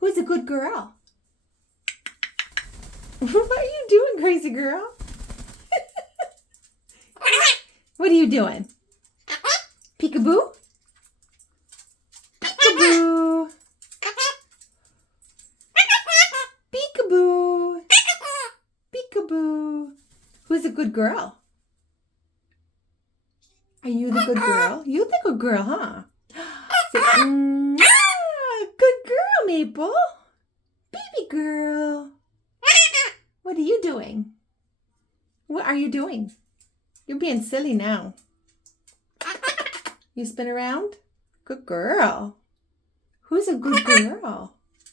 Who's a good girl? What are you doing, crazy girl? What are you doing? Peekaboo? Peekaboo? Peekaboo? Peekaboo? Who's a good girl? Are you the good girl? You're the good girl, huh? Say, good girl, Maple. Baby girl. What are you doing? What are you doing? You're being silly now. You spin around? Good girl. Who's a good girl?